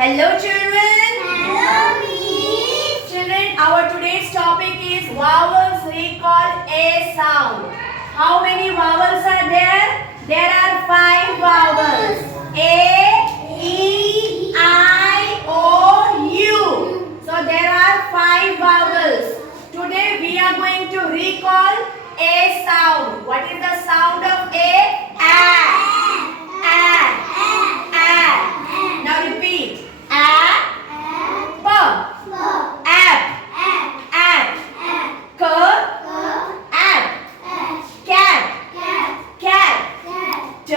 Hello children. Hello, Miss. Children, our today's topic is vowels recall a sound. How many vowels are there? There are 5 vowels. A, E, I, O, U. So there are 5 vowels. Today we are going to recall a sound. What is the sound of A? Now repeat. Ab, ab, k, ab, cat, t,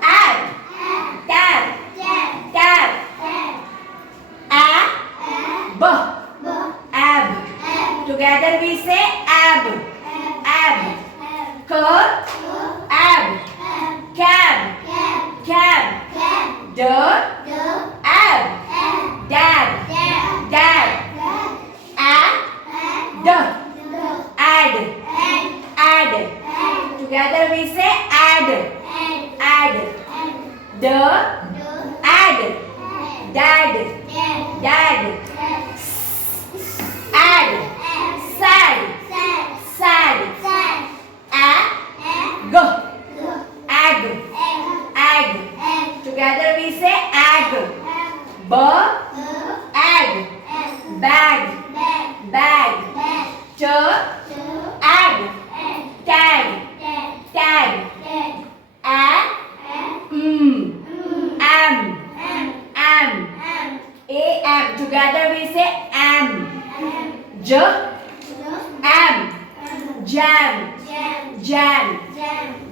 ab, tab, ab. Together we say ab, k, ab, cab, d, ab, dab, add. Together we say add, d, add, dad, add, sad, ag. Together we say ag, ag, bag, t, ag, tag, am. Together we say am, am, jam,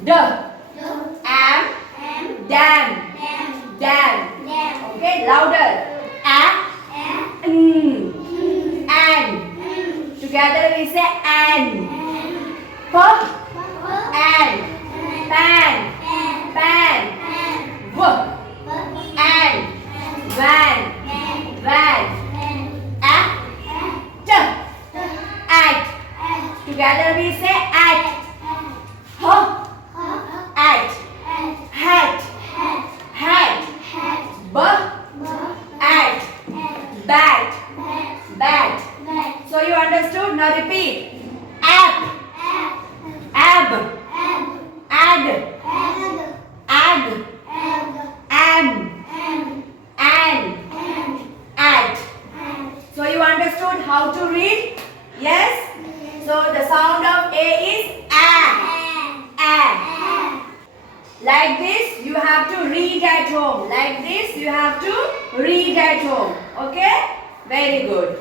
d, am, dam. Okay, louder. An. Together we say an. An. Pan. An. Van. At. Together we say at. At. Hat. At. Bat. So you understood? Now repeat. Ab, ad, am, an, at. So you understood how to read? Yes? So the sound of A is a. Like this you have to read at home. Like this you have to read at home. Okay? Very good.